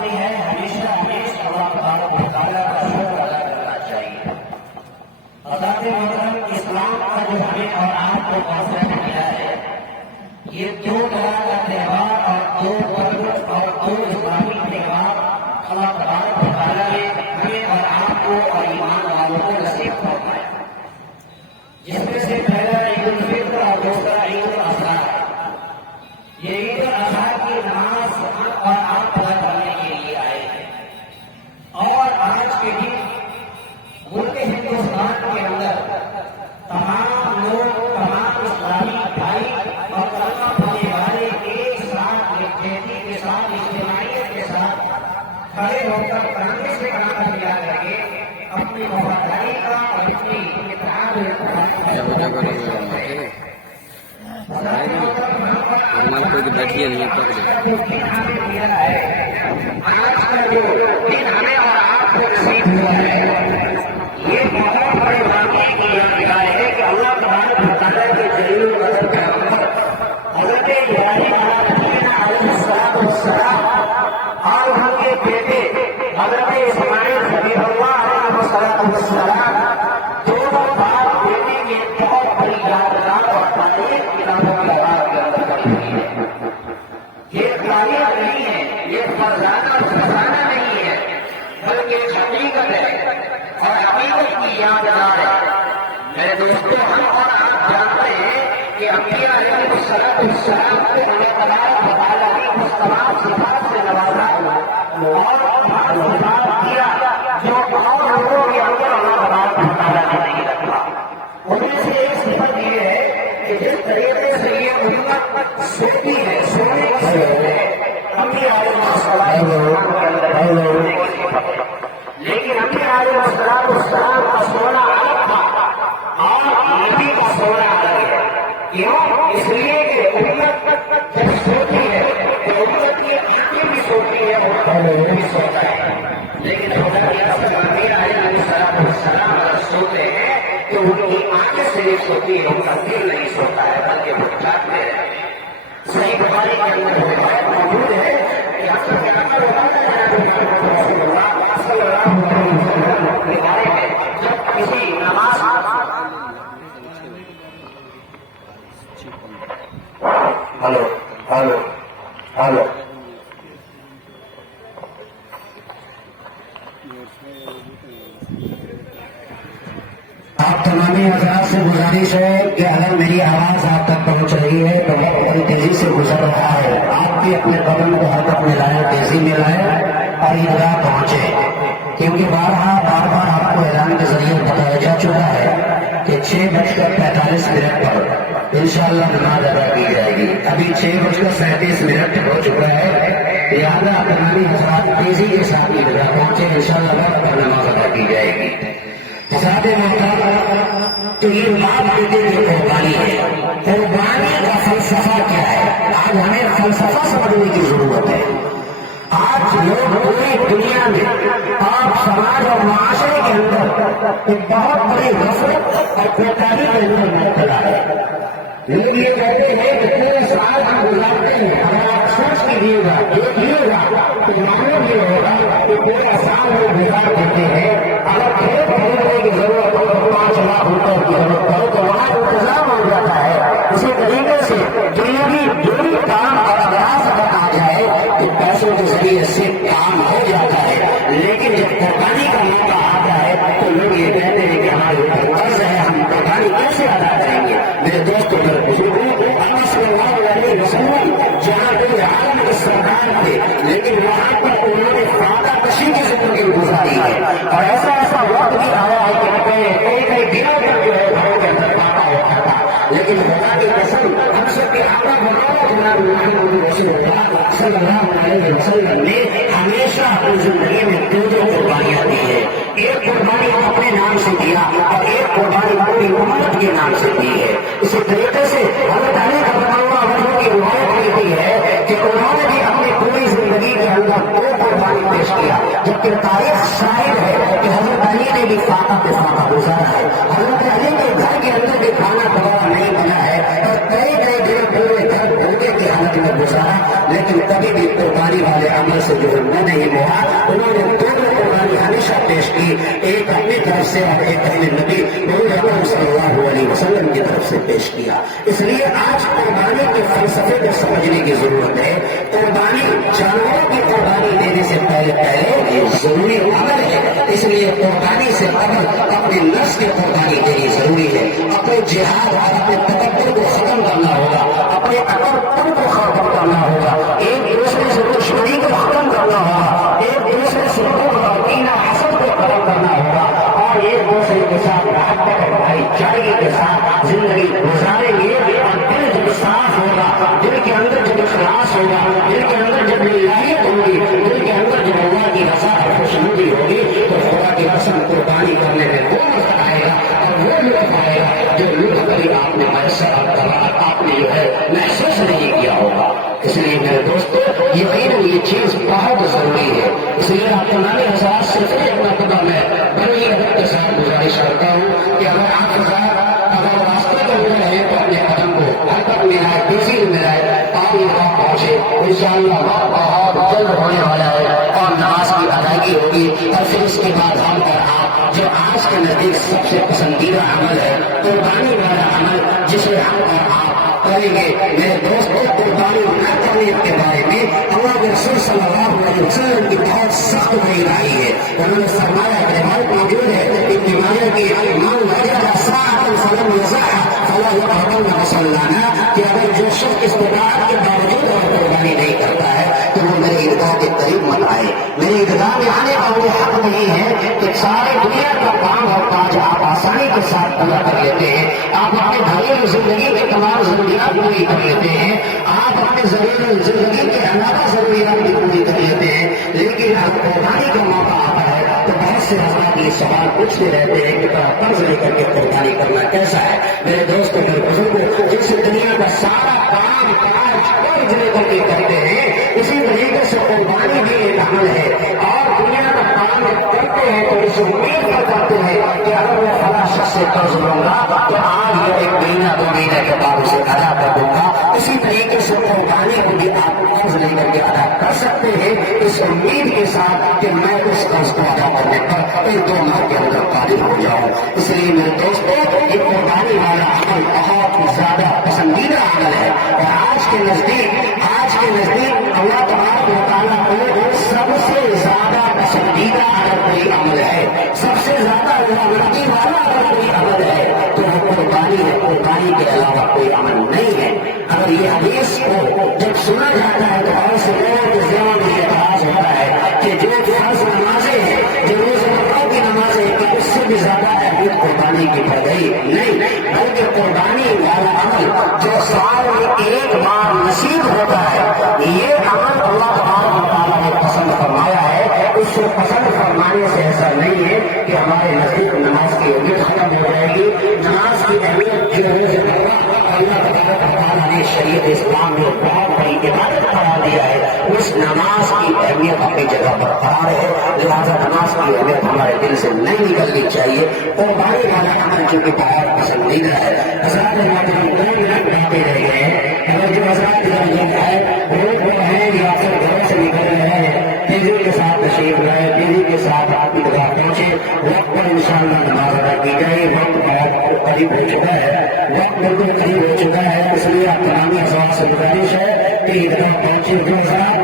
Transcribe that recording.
آخری ہے ہمیشہ ہمیشہ اللہ تبارک و تعالیٰ کا شکر ادا کرنا چاہیے۔ حضرات محترم، اسلام کا جو ہمیں اور آپ کو فیصلہ ملا ہے، یہ دو طرح کا تہوار اور دو پرو اور دو اسلامی تہوار اللہ تبارک و تعالیٰ نے ہمیں اور آپ کو اور ایمان والوں کو نصیب فرمایا، جس میں سے پہلا عید الفطر اور دوسرا عید الاضحیٰ۔ یہ عید الاضحیٰ کی نماز ہم اور آپ ادا کرنے کے لیے آئے ہیں، اور آج کے دن ملک ہندوستان کے اندر تمام لوگ، تمام اسلامی بھائی اور کلمہ پڑھنے والے ایک ساتھ یکجہتی کے ساتھ، اجتماعیت کے ساتھ کھڑے ہو کر کاندھے سے کاندھا ملا کر کے اپنی وفاداری کا اور اپنی اتحاد بیٹھیے نہیں آج کا جو دن ہمیں اور آپ کو نصیب ہوا ہے، یہ بہت بڑے واقعے کی یادگار ہے کہ اللہ تبارک و تعالیٰ کے جلیل القدر پیغمبر حضرت ابراہیم علیہ السلام اور ان کے بیٹے حضرت اسماعیل ذبیح اللہ علیہ السلام دونوں باپ بیٹے کے بہت بڑی یادگار اور تعلیم کتابوں کی آواز کے اندر پڑی ہوئی ہے۔ یہ تاریخ نہیں ہے، یہ فرزانہ فسانہ نہیں ہے، بلکہ ایک حقیقت ہے اور حقیقت کی یادگار ہے۔ میرے دوستوں، ہم اور آپ جانتے ہیں کہ انبیاء علیہ السلام کو اللہ تبارک و تعالیٰ نے اس تمام صفات سے نوازا اور صفات کیا جو اور لوگوں کے اندر اللہ تبارک و تعالیٰ نے نہیں رکھا۔ ان میں سے ایک صفت یہ ہے کہ جس طریقے سے یہ امت سوتی ہے، سونے کی صفت ہے، انبیاء علیہ السلام کے اندر سونے کی صفت ہے، لیکن انبیاء علیہ السلام کا سونا الگ تھا اور نبی کا سونا الگ ہے۔ کیوں؟ اس لیے کہ امت جب سوتی ہے تو امت کی آنکھیں بھی سوتی ہے اور دل بھی سوتا ہے، لیکن خدا کی قسم انبیاء علیہ السلام اگر سوتے ہیں تو ان کی آنکھیں صرف سوتی ہے، ان کا دل نہیں سوتا ہے، بلکہ وہ جاگتے ہیں۔ صحیح بخاری کے اندر روایت موجود ہے کہ حضرت پیغمبر رسول اللہ صلی اللہ علیہ وسلم کے بارے میں جب کسی نماز ہلو ہلو ہلو آپ تمام حضرات سے گزارش ہے کہ اگر میری آواز آپ تک پہنچ رہی ہے تو وقت بڑی تیزی سے گزر رہا ہے، آپ بھی اپنے قدم کو ہاتھ میں لائیں، تیزی میں لائیں اور عیدگاہ پہنچے، کیونکہ بار بار آپ کو اعلان کے ذریعے بتایا جا چکا ہے کہ 6:45 پر انشاءاللہ نماز ادا کی جائے گی۔ ابھی 6:37 ہو چکا ہے، لہٰذا تمام حضرات تیزی کے ساتھ عیدگاہ پہنچے، انشاءاللہ وقت پر نماز ادا کی جائے گی۔ حضرات محترم، تو یہ باپ بیٹے کی قربانی ہے۔ قربانی کا فلسفہ کیا ہے؟ آج ہمیں فلسفہ سمجھنے کی ضرورت ہے۔ آج لوگ پوری دنیا میں اور سماج اور معاشرے کے اندر ایک بہت بڑی غفلت اور کوتاہی کے اندر مبتلا ہے۔ لوگ یہ کہتے ہیں کہ پورے سال ہم گزارتے ہیں، اگر آپ سوچ کیجیے گا، دیکھیے گا تو معلوم یہ ہوگا کہ پورا سال وہ گزار دیتے ہیں۔ اگر کھیت خریدنے کی ضرورت ہو تو 5 لاکھ روپے کی ضرورت ہو تو وہاں انتظام ہو جاتا ہے۔ اسی طریقے سے جو بھی کام اور اگر آ جائے تو پیسوں کے ذریعے سے کام ہو جاتا ہے، لیکن جب قربانی کا موقع آتا ہے تو لوگ یہ کہتے ہیں کہ ہمارے اوپر قرض ہے، ہم قربانی کیسے ادا کریں گے؟ میرے دوستوں میرے بزرگوں، اللہ صلی اللہ علیہ وسلم جہاں پورے عالم کے سردار تھے، لیکن وہاں پر انہوں نے فاتح کشی کی زندگی گزاری ہے، اور ایسا وقت بھی آیا ہے کہ کئی دنوں تک جو ہے گھروں کے اندر پاتا ہوتا تھا، لیکن خدا کی قسم ہم سب کے آقا جناب محمد رسول اللہ صلی اللہ علیہ وسلم نے ہمیشہ اپنی زندگی میں 2 قربانیاں دی ہے۔ ایک قربانی اپنے نام سے دیا اور ایک قربانی پوری امت کے نام سے دی ہے۔ اسی طریقے سے حضرت علی رضی اللہ عنہ کی روایت لکھی ہے کہ انہوں نے بھی اپنی پوری زندگی کے اندر 2 قربانی پیش کیا، جبکہ تاریخ شاہد ہے کہ حضرت علی نے بھی فاتح پہ فاتح گزارا ہے۔ حضرت علی کے گھر کے اندر بھی کھانا پکانا نہیں بنا ہے اور کئی دن پورے گھر بھوکے کی حالت میں گزارا، لیکن کبھی بھی قربانی والے عمل سے جو نہ نہیں ہوا. انہوں نے دونوں قربانی ہمیشہ پیش کی، ایک اپنی طرف سے اور ایک اپنے نبی محمد صلی اللہ علیہ وسلم کی طرف سے پیش کیا. اس لیے آج قربانی کے فلسفے کو سمجھنے کی ضرورت ہے. قربانی جانوروں کی قربانی دینے سے پہلے ضروری عمل ہے. اس لیے قربانی سے قبل اپنے نفس کی قربانی دینی ضروری ہے. اپنے جہاد اور اپنے تکبر کو ختم کرنا ہوگا، اپنے اکڑپن کو ختم کرنا ہوگا، ایک دوسرے سے دشمنی کو ختم کرنا ہوگا، ایک دوسرے سے کینہ حسد کو ختم کرنا ہوگا، اور ایک دوسرے کے ساتھ محبت اور بھائی چارگی کے ساتھ زندگی گزاریں گے. اور دل جب صاف ہوگا، دل کے اندر جب اخلاص ہوگا، دل کے اندر جب للہیت ہوگی، دل کے اندر جب اللہ کی رضا اور خوشنودی ہوگی، تو خدا کی قسم قربانی کرنے میں وہ مزہ آئے گا اور وہ لطف آئے گا جو لطف کبھی آپ نے میسر آپ نے جو ہے محسوس نہیں کیا ہوگا. اس لیے میرے دوستو یقیناً یہ چیز بہت ضروری ہے. اس لیے آپ تمہارے حضرات صرف ایک مرتبہ میں بڑی ادب کے ساتھ گزارش کرتا ہوں کہ اگر آپ حضرات اگر راستے کو مل رہے تو اپنے قدم کو حرکت میں لائے، تیزی میں لائے، آپ یہاں پہنچے. انشاءاللہ بہت جلد ہونے والا ہے اور نماز کی ادائیگی ہوگی. اور پھر اس کے بعد ہم اور آپ جو آج کے نزدیک سب سے پسندیدہ عمل ہے قربانی والا عمل، جسے ہم اور آپ کریں گے. میرے دوستوں قربانی نہ کرنے کے بارے میں اللہ کے رسول صلی اللہ علیہ وسلم کی بہت سخت دلیل آئی ہے. انہوں نے فرمایا کہ روایت موجود ہے ابن ماجہ کی من وجد ساعة فلم يزعها فلا يقربن مصلانا، کہ اگر جو شخص استطاعت کے باوجود اور قربانی نہیں کرتا ہے تو وہ میرے عیدگاہ کے قریب مت آئے. میرے عیدگاہ میں آنے کا وہ حق نہیں ہے کہ سارے دنیا کا کام اور کاج آپ آسانی کے ساتھ پورا کر لیتے ہیں. آپ اپنے گھریلو زندگی کے تمام ضروریات پوری کر لیتے ہیں، آپ اپنے ضروری زندگی کے علاوہ ضروریات بھی پوری کر لیتے ہیں، لیکن اب قربانی کا موقع آتا ہے تو بہت سے حضرات یہ سوال پوچھتے رہتے ہیں کہ قرض لے کر کے قربانی کرنا کیسا ہے. میرے دوستوں میرے بزرگوں، جس دنیا کا سارا کام کاج قرض لے کر کے کرتے ہیں، اسی طریقے سے قربانی بھی ایک عمل ہے. اور دنیا کا کام کرتے ہیں تو اس امید پر کرتے ہیں کہ اگر میں فلاں شخص سے قرض لوں گا تو آج یا ایک مہینہ دو مہینے کے بعد اسے ادا کر دوں گا. اسی طریقے سے قربانی کو بھی آپ قرض لے کر کے ادا کر سکتے ہیں اس امید کے ساتھ کہ میں اس قرض کو ادا کرنے پر ایک دو ماہ کے اندر قادر ہو جاؤں. اس لیے میرے دوستوں یہ قربانی والا عمل بہت زیادہ پسندیدہ عمل ہے. اور آج کے نزدیک اللہ تبارک و تعالیٰ کو سب سے زیادہ پسندیدہ اگر کوئی عمل ہے، سب سے زیادہ رغبتی والا اگر کوئی عمل ہے تو وہ قربانی ہے. قربانی کے علاوہ کوئی عمل نہیں ہے. اگر یہ حدیث کو جب سنا جاتا ہے تو بہت سے لوگوں کے ذہن میں اعتراض ہو رہا ہے کہ جو فرض نمازیں ہیں، جو روزمرہ کی نمازیں ہیں، کہ اس سے بھی زیادہ اہمیت قربانی کی پڑ گئی. نہیں، بلکہ قربانی والا عمل جو سال میں ایک بار نصیب ہوتا ہے، یہ عمل اللہ تبارک و تعالیٰ نے پسند فرمایا ہے. اس سے پسند فرمانے سے ایسا نہیں ہے کہ ہمارے نزدیک نماز کی اہمیت ختم ہو جائے گی. نماز کی اہمیت جو ہے اللہ تبارک و تعالیٰ نے شریعت اسلام میں بہت بڑی عبادت قرار دیا ہے. اس نماز کی اہمیت اپنی جگہ پر قرار ہے، لہٰذا نماز کی اہمیت ہمارے دل سے نہیں نکلنی چاہیے. قربانی والا عمل جو کہ بہت پسندیدہ ہے. حضرات باتیں رہ گئے ہیں. اگر جو حضرات وہ ہیں یا پھر گھروں سے نکل رہے ہیں، تیزی کے ساتھ تشریف لائے، تیزی کے ساتھ آپ کی جگہ پہنچے. وقت پر انشاءاللہ نماز ادا کی جائے. وقت بہت قریب ہو چکا ہے، وقت بالکل قریب ہو چکا ہے. اس لیے آپ تمام حضرات سے گزارش ہے کہ ادھر پہنچے ہوئے حضرات